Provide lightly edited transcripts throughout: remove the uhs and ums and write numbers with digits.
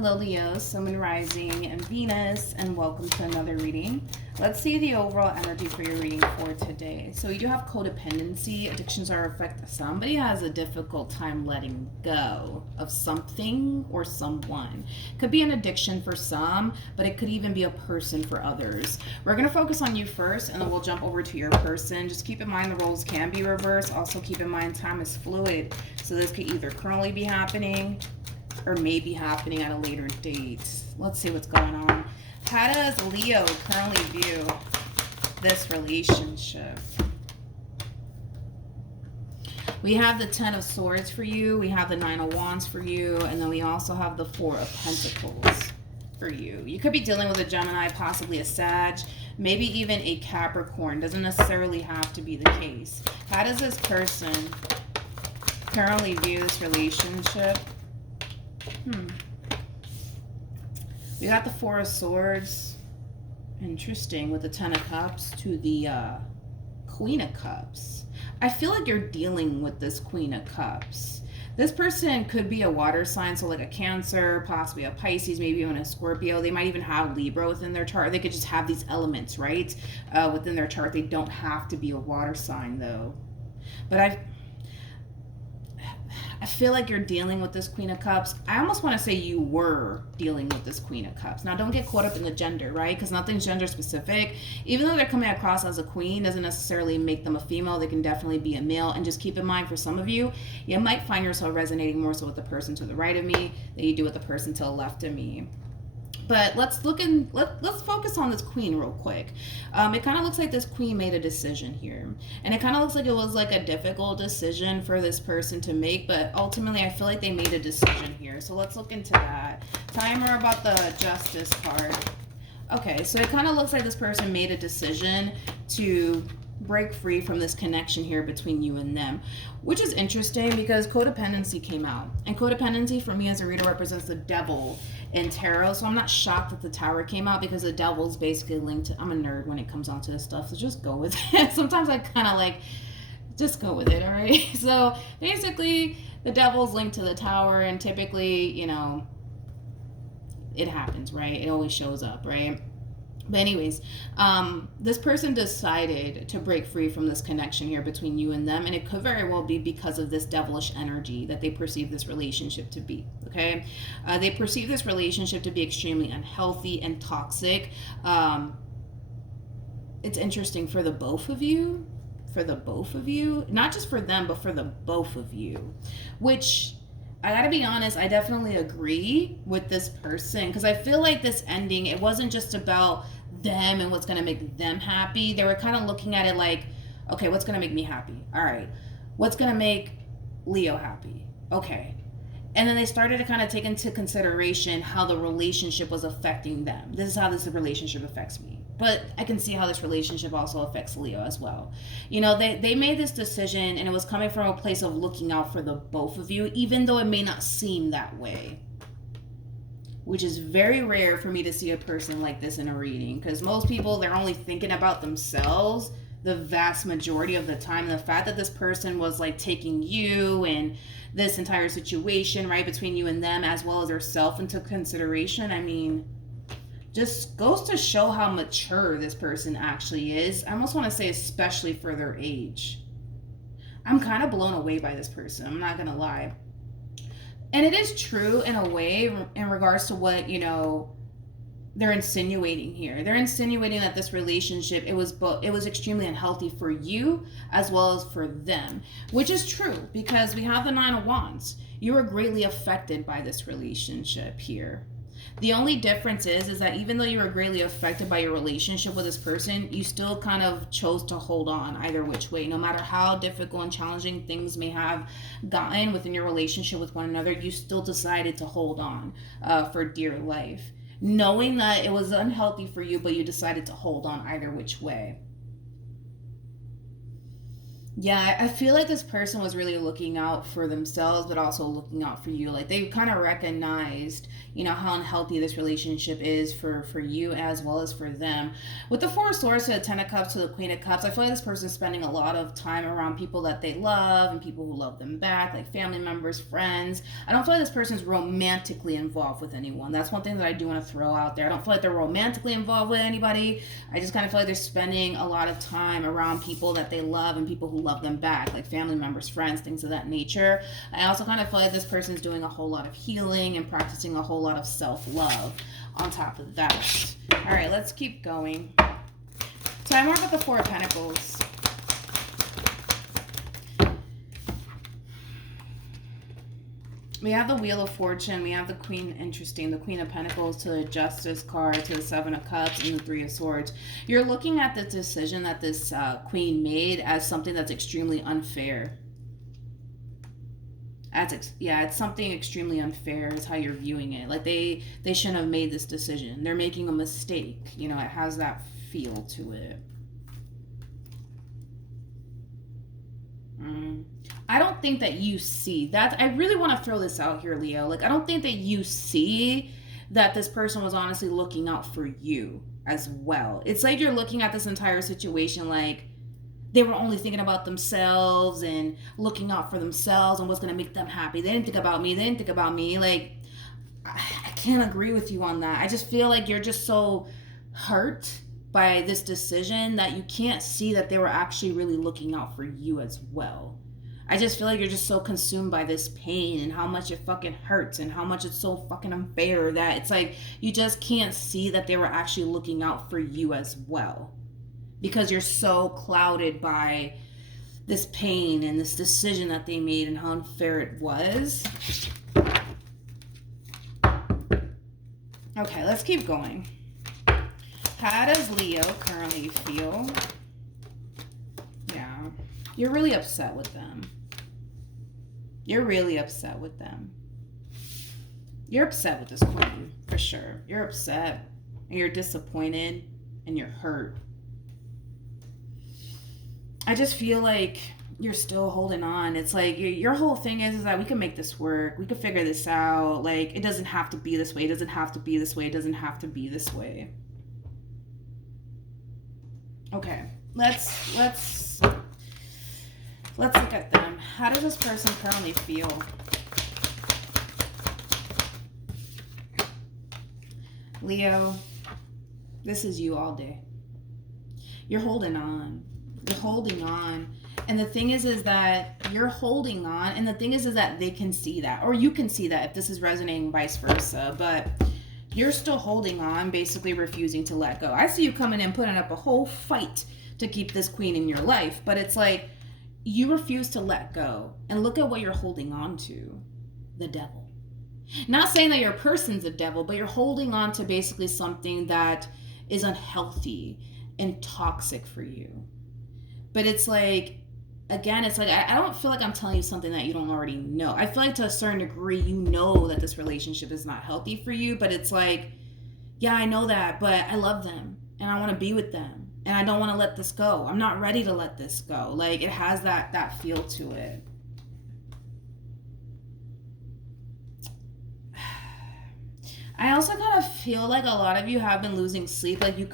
Hello Leo, Sun, Moon, Rising, and Venus, and welcome to another reading. Let's see the overall energy for your reading for today. So you do have codependency. Addictions are affected. Somebody has a difficult time letting go of something or someone. Could be an addiction for some, but it could even be a person for others. We're going to focus on you first, and then we'll jump over to your person. Just keep in mind the roles can be reversed. Also keep in mind time is fluid. So this could either currently be happening or may be happening at a later date. Let's see what's going on. How does Leo currently view this relationship? We have the 10 of Swords for you. We have the 9 of Wands for you. And then we also have the 4 of Pentacles for you. You could be dealing with a Gemini, possibly a Sag, maybe even a Capricorn. Doesn't necessarily have to be the case. How does this person currently view this relationship? We got the 4 of Swords. Interesting. With the 10 of Cups to the Queen of Cups. I feel like you're dealing with this Queen of Cups. This person could be a water sign, so like a Cancer, possibly a Pisces, maybe even a Scorpio. They might even have Libra within their chart. They could just have these elements, right? Within their chart. They don't have to be a water sign, though. But I feel like you're dealing with this Queen of Cups. I almost want to say you were dealing with this Queen of Cups. Now, don't get caught up in the gender, right? Because nothing's gender specific. Even though they're coming across as a queen, doesn't necessarily make them a female. They can definitely be a male. And just keep in mind, for some of you, you might find yourself resonating more so with the person to the right of me than you do with the person to the left of me. But let's focus on this queen real quick. It kind of looks like this queen made a decision here. And it kind of looks like it was like a difficult decision for this person to make. But ultimately, I feel like they made a decision here. So let's look into that. Tell me more about the Justice card. Okay, so it kind of looks like this person made a decision to break free from this connection here between you and them, which is interesting because codependency came out. And codependency for me as a reader represents the devil in tarot, so I'm not shocked that the Tower came out because the devil's basically linked to, I'm a nerd when it comes on to this stuff, so just go with it. Sometimes I kind of like, just go with it, all right? So basically, the devil's linked to the Tower, and typically, you know, it happens, right? It always shows up, right? But anyways, this person decided to break free from this connection here between you and them, and it could very well be because of this devilish energy that they perceive this relationship to be, okay? They perceive this relationship to be extremely unhealthy and toxic. It's interesting for the both of you, not just for them, but for the both of you, which I gotta be honest, I definitely agree with this person because I feel like this ending, it wasn't just about them and what's going to make them happy. They were kind of looking at it like, okay, what's going to make me happy? All right. What's going to make Leo happy? Okay. And then they started to kind of take into consideration how the relationship was affecting them. This is how this relationship affects me. But I can see how this relationship also affects Leo as well. You know, they made this decision and it was coming from a place of looking out for the both of you, even though it may not seem that way. Which is very rare for me to see a person like this in a reading. Because most people, they're only thinking about themselves the vast majority of the time. And the fact that this person was like taking you and this entire situation, right, between you and them, as well as herself into consideration, I mean, just goes to show how mature this person actually is. I almost want to say especially for their age. I'm kind of blown away by this person. I'm not going to lie. And it is true in a way in regards to what, you know, they're insinuating here. They're insinuating that this relationship, it was extremely unhealthy for you as well as for them, which is true because we have the 9 of Wands. You were greatly affected by this relationship here. The only difference is that even though you were greatly affected by your relationship with this person, you still kind of chose to hold on either which way. No matter how difficult and challenging things may have gotten within your relationship with one another, you still decided to hold on for dear life. Knowing that it was unhealthy for you, but you decided to hold on either which way. Yeah, I feel like this person was really looking out for themselves, but also looking out for you. Like they kind of recognized, how unhealthy this relationship is for you as well as for them. With the Four of Swords to the Ten of Cups to the Queen of Cups, I feel like this person's spending a lot of time around people that they love and people who love them back, like family members, friends. I don't feel like this person's romantically involved with anyone. That's one thing that I do want to throw out there. I don't feel like they're romantically involved with anybody. I just kind of feel like they're spending a lot of time around people that they love and people who love them back, like family members, friends, things of that nature. I also kind of feel like this person's doing a whole lot of healing and practicing a whole lot of self-love on top of that. All right, let's keep going. Tell me more about the Four of Pentacles. We have the Wheel of Fortune. We have the Queen, interesting, the Queen of Pentacles to the Justice card, to the Seven of Cups, and the Three of Swords. You're looking at the decision that this Queen made as something that's extremely unfair. It's something extremely unfair is how you're viewing it. Like they shouldn't have made this decision. They're making a mistake. It has that feel to it. I don't think that you see that. I really want to throw this out here, Leo. Like, I don't think that you see that this person was honestly looking out for you as well. It's like you're looking at this entire situation like they were only thinking about themselves and looking out for themselves and what's going to make them happy. They didn't think about me. They didn't think about me. Like, I can't agree with you on that. I just feel like you're just so hurt by this decision that you can't see that they were actually really looking out for you as well. I just feel like you're just so consumed by this pain and how much it fucking hurts and how much it's so fucking unfair that it's like you just can't see that they were actually looking out for you as well, because you're so clouded by this pain and this decision that they made and how unfair it was. Okay, let's keep going. How does Leo currently feel? Yeah, you're really upset with them. You're really upset with them. You're upset with this queen, for sure. You're upset, and you're disappointed, and you're hurt. I just feel like you're still holding on. It's like your whole thing is that we can make this work. We can figure this out. Like, it doesn't have to be this way. It doesn't have to be this way. It doesn't have to be this way. Okay, let's look at them. How does this person currently feel? Leo, this is you all day. You're holding on. You're holding on. And the thing is that you're holding on. And the thing is that they can see that. Or you can see that if this is resonating, vice versa. But you're still holding on, basically refusing to let go. I see you coming in, putting up a whole fight to keep this queen in your life. But it's like you refuse to let go. And look at what you're holding on to. The devil. Not saying that your person's a devil, but you're holding on to basically something that is unhealthy and toxic for you. But it's like, again, it's like, I don't feel like I'm telling you something that you don't already know. I feel like to a certain degree, you know that this relationship is not healthy for you, but it's like, yeah, I know that, but I love them and I want to be with them and I don't want to let this go. I'm not ready to let this go. Like, it has that feel to it. I also kind of feel like a lot of you have been losing sleep. Like you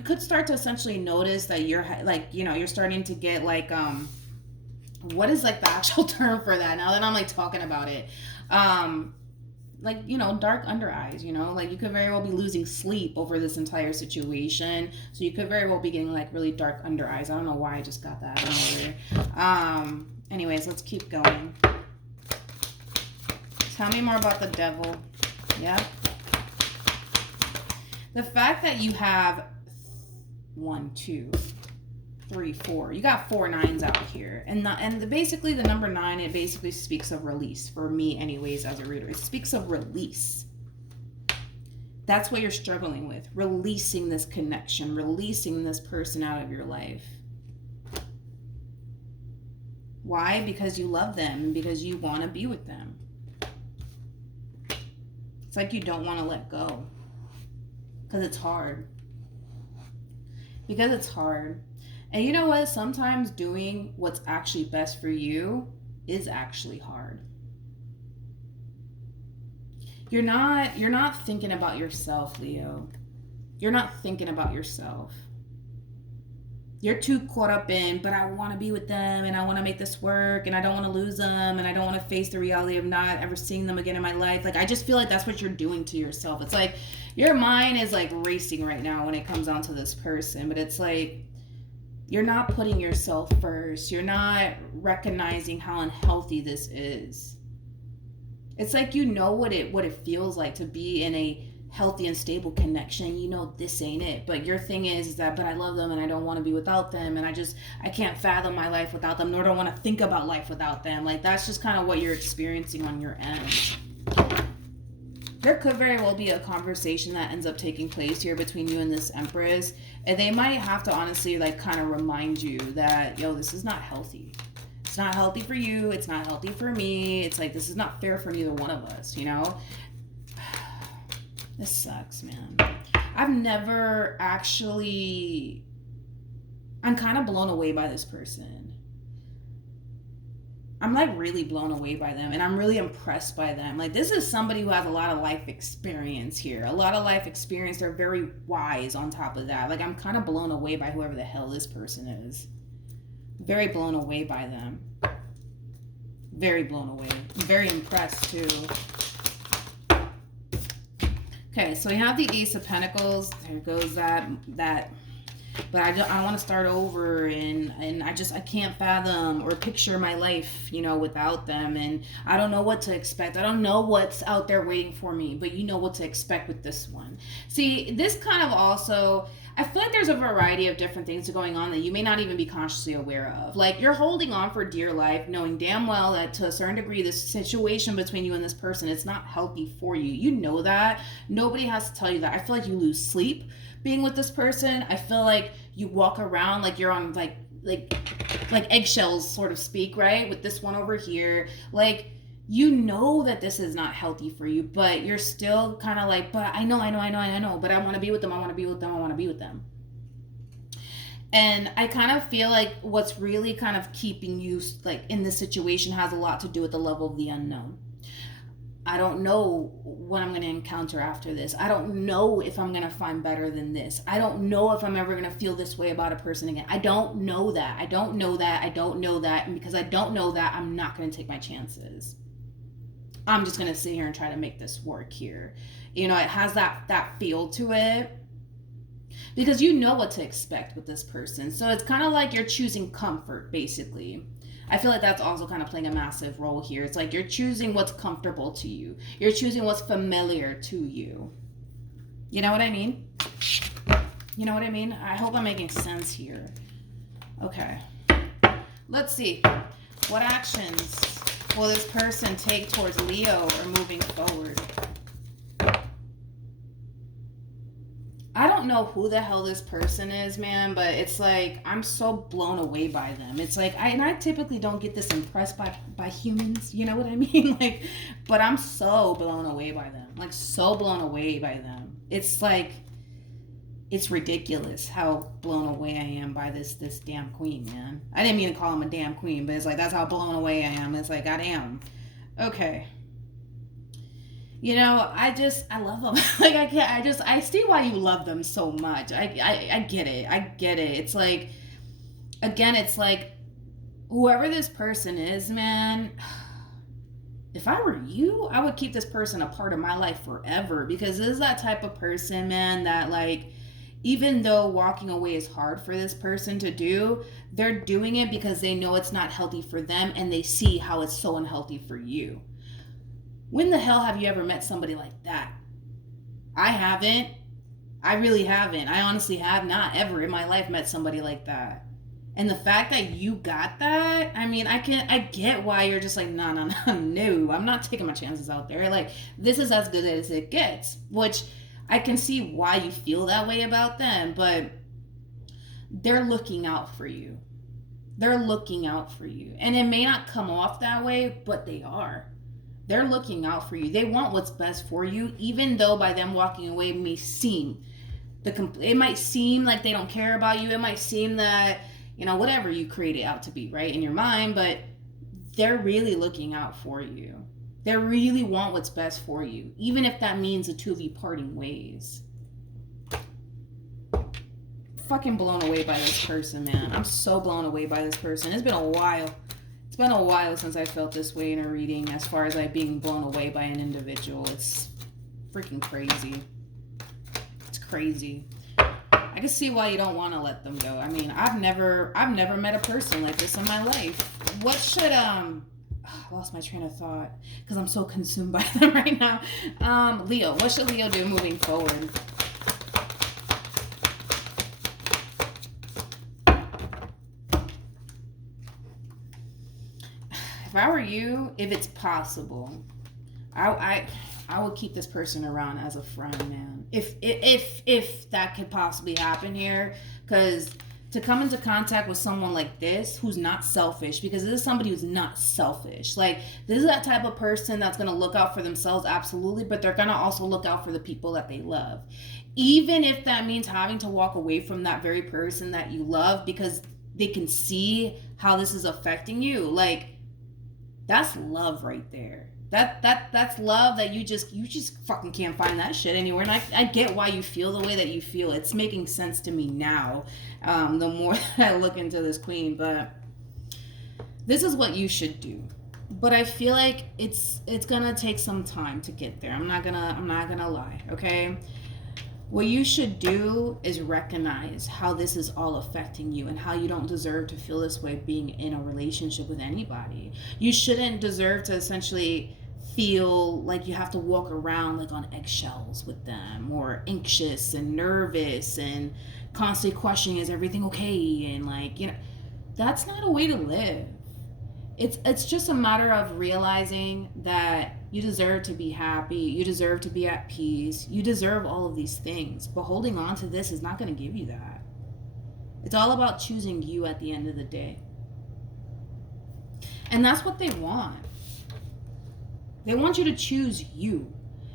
could start to essentially notice that you're like, you're starting to get like, what is like the actual term for that now that I'm like talking about it? Like, dark under eyes, like you could very well be losing sleep over this entire situation. So you could very well be getting like really dark under eyes. I don't know why I just got that earlier. Anyways, let's keep going. Tell me more about the devil. Yeah. The fact that you have 1, 2, 3, 4. You got 4 9s out here. And basically the number 9, it basically speaks of release. For me anyways, as a reader. It speaks of release. That's what you're struggling with. Releasing this connection. Releasing this person out of your life. Why? Because you love them. And because you want to be with them. It's like you don't want to let go. Because it's hard. Because it's hard. And you know what? Sometimes doing what's actually best for you is actually hard. You're not thinking about yourself, Leo. You're not thinking about yourself. You're too caught up in, but I want to be with them and I want to make this work and I don't want to lose them and I don't want to face the reality of not ever seeing them again in my life. Like, I just feel like that's what you're doing to yourself. It's like your mind is like racing right now when it comes down to this person, but it's like you're not putting yourself first. You're not recognizing how unhealthy this is. It's like you know what it feels like to be in a healthy and stable connection. You know this ain't it, but your thing is that, but I love them and I don't want to be without them, and I can't fathom my life without them, nor do I want to think about life without them. Like, that's just kind of what you're experiencing on your end. There could very well be a conversation that ends up taking place here between you and this Empress, and they might have to honestly like kind of remind you that, yo, this is not healthy. It's not healthy for you. It's not healthy for me. It's like, this is not fair for neither one of us, you know? This sucks, man. I've never actually... I'm kind of blown away by this person. I'm like really blown away by them, and I'm really impressed by them. Like, this is somebody who has a lot of life experience here. A lot of life experience. They're very wise on top of that. Like, I'm kind of blown away by whoever the hell this person is. Very blown away by them. Very blown away. I'm very impressed too. Okay, so we have the Ace of Pentacles. There goes that. But I want to start over, and I can't fathom or picture my life, you know, without them. And I don't know what to expect. I don't know what's out there waiting for me, but you know what to expect with this one. See, this kind of also, I feel like there's a variety of different things going on that you may not even be consciously aware of. Like, you're holding on for dear life, knowing damn well that to a certain degree, this situation between you and this person, it's not healthy for you. You know that. Nobody has to tell you that. I feel like you lose sleep being with this person. I feel like you walk around like you're on like eggshells, sort of speak, right? With this one over here. Like, you know that this is not healthy for you, but you're still kind of like, but I know, but I want to be with them. And I kind of feel like what's really kind of keeping you like in this situation has a lot to do with the level of the unknown. I don't know what I'm going to encounter after this. I don't know if I'm going to find better than this. I don't know if I'm ever going to feel this way about a person again. I don't know that. And because I don't know that, I'm not going to take my chances. I'm just going to sit here and try to make this work here. You know, it has that feel to it. Because you know what to expect with this person. So it's kind of like you're choosing comfort, basically. I feel like that's also kind of playing a massive role here. It's like you're choosing what's comfortable to you. You're choosing what's familiar to you. You know what I mean? You know what I mean? I hope I'm making sense here. Okay. Let's see. What actions will this person take towards Leo or moving forward? I don't know who the hell this person is, man, but it's like I'm so blown away by them. It's like I typically don't get this impressed by humans, you know what I mean? Like, but I'm so blown away by them. Like, so blown away by them. It's like, it's ridiculous how blown away I am by this damn queen, man. I didn't mean to call him a damn queen, but it's like that's how blown away I am. It's like, goddamn. Okay. You know, I love them. Like, I see why you love them so much. I get it. It's like, again, it's like, whoever this person is, man, if I were you, I would keep this person a part of my life forever, because this is that type of person, man, that like, even though walking away is hard for this person to do, they're doing it because they know it's not healthy for them, and they see how it's so unhealthy for you. When the hell have you ever met somebody like that? I haven't. I really haven't. I honestly have not ever in my life met somebody like that. And the fact that you got that, I mean, I get why you're just like, no, I'm not taking my chances out there. Like, this is as good as it gets, which I can see why you feel that way about them, but they're looking out for you. They're looking out for you. And it may not come off that way, but they are. They're looking out for you. They want what's best for you, even though by them walking away it might seem like they don't care about you. It might seem that, you know, whatever you create it out to be, right, in your mind. But they're really looking out for you. They really want what's best for you, even if that means the two of you parting ways. Fucking blown away by this person, man. I'm so blown away by this person. It's been a while. It's been a while since I felt this way in a reading, as far as like being blown away by an individual. It's freaking crazy. It's crazy. I can see why you don't want to let them go. I mean, I've never met a person like this in my life. What should I lost my train of thought because I'm so consumed by them right now. Leo, what should Leo do moving forward? If I were you, if it's possible, I would keep this person around as a friend, man. If that could possibly happen here, because to come into contact with someone like this who's not selfish, because this is somebody who's not selfish. Like, this is that type of person that's going to look out for themselves, absolutely, but they're going to also look out for the people that they love. Even if that means having to walk away from that very person that you love because they can see how this is affecting you. Like, that's love right there. That's love that you just fucking can't find that shit anywhere. And I get why you feel the way that you feel. It's making sense to me now, the more that I look into this queen. But this is what you should do. But I feel like it's gonna take some time to get there. I'm not gonna lie, okay? What you should do is recognize how this is all affecting you and how you don't deserve to feel this way being in a relationship with anybody. You shouldn't deserve to essentially feel like you have to walk around like on eggshells with them, or anxious and nervous and constantly questioning, is everything okay? And like, you know, that's not a way to live. It's just a matter of realizing that you deserve to be happy, you deserve to be at peace, you deserve all of these things. But holding on to this is not going to give you that. It's all about choosing you at the end of the day. And that's what they want. They want you to choose you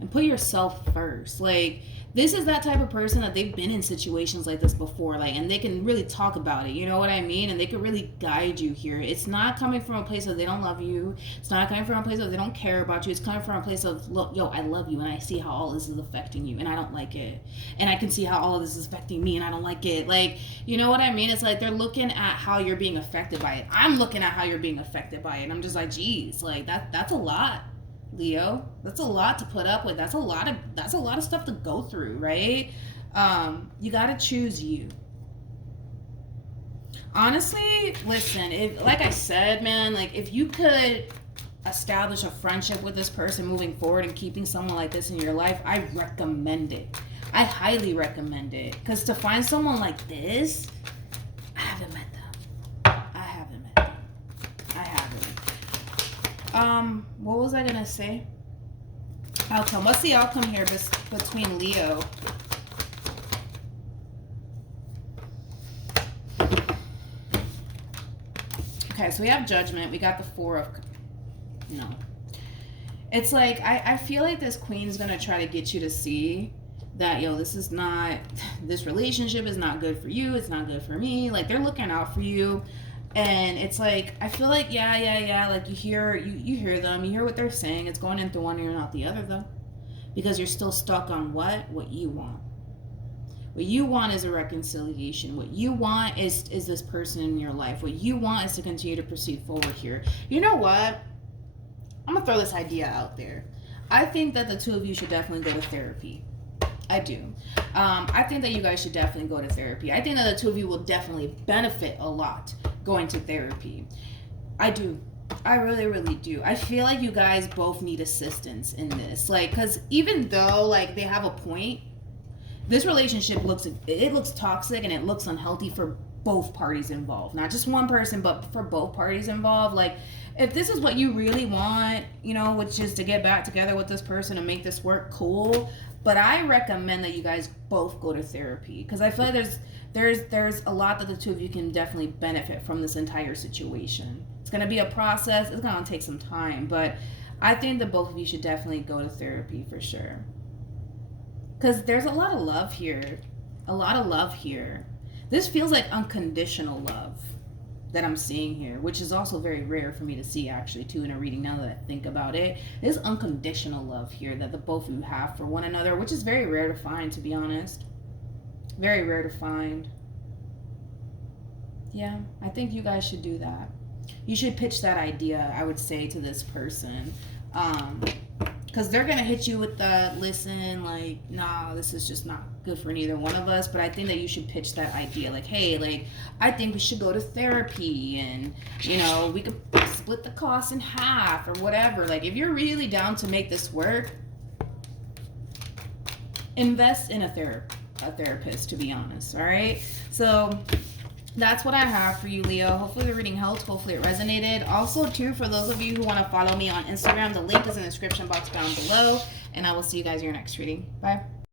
and put yourself first. Like, this is that type of person that they've been in situations like this before, like, and they can really talk about it, you know what I mean? And they can really guide you here. It's not coming from a place of they don't love you. It's not coming from a place of they don't care about you. It's coming from a place of, look, yo, I love you and I see how all this is affecting you and I don't like it. And I can see how all of this is affecting me and I don't like it. Like, you know what I mean? It's like they're looking at how you're being affected by it. I'm looking at how you're being affected by it. And I'm just like, geez, like that's a lot. Leo, that's a lot to put up with. That's a lot of stuff to go through, right? You got to choose you. Honestly, listen, if, like I said, man, like if you could establish a friendship with this person moving forward and keeping someone like this in your life, I recommend it. I highly recommend it, because to find someone like this, I haven't met them. What was I gonna say? Outcome. What's the outcome here between Leo? Okay, so we have Judgment. We got the Four of... No. It's like, I feel like this queen's gonna try to get you to see that, yo, this relationship is not good for you. It's not good for me. Like, they're looking out for you. And it's like, I feel like, yeah, like you hear them, you hear what they're saying. It's going into one ear, not the other, though. Because you're still stuck on what you want. What you want is a reconciliation. What you want is this person in your life. What you want is to continue to proceed forward here. You know what? I'm going to throw this idea out there. I think that the two of you should definitely go to therapy. I do. I think that you guys should definitely go to therapy. I think that the two of you will definitely benefit a lot going to therapy. I do. I really, really do. I feel like you guys both need assistance in this. Like, because even though, like, they have a point, this relationship looks toxic and it looks unhealthy for both parties involved. Not just one person, but for both parties involved. Like, if this is what you really want, you know, which is to get back together with this person and make this work, cool. But I recommend that you guys both go to therapy, because I feel like there's a lot that the two of you can definitely benefit from this entire situation. It's going to be a process. It's going to take some time, but I think that both of you should definitely go to therapy for sure. Because there's a lot of love here. This feels like unconditional love that I'm seeing here, which is also very rare for me to see actually too in a reading now that I think about it. There's unconditional love here that the both of you have for one another, which is very rare to find, to be honest. Very rare to find. Yeah, I think you guys should do that. You should pitch that idea, I would say, to this person. Because they're going to hit you with the, listen, like, nah, this is just not good for neither one of us. But I think that you should pitch that idea. Like, hey, like, I think we should go to therapy and, you know, we could split the cost in half or whatever. Like, if you're really down to make this work, invest in a therapist, to be honest, all right? So that's what I have for you, Leo. Hopefully the reading helped. Hopefully it resonated. Also, too, for those of you who want to follow me on Instagram, the link is in the description box down below. And I will see you guys in your next reading. Bye.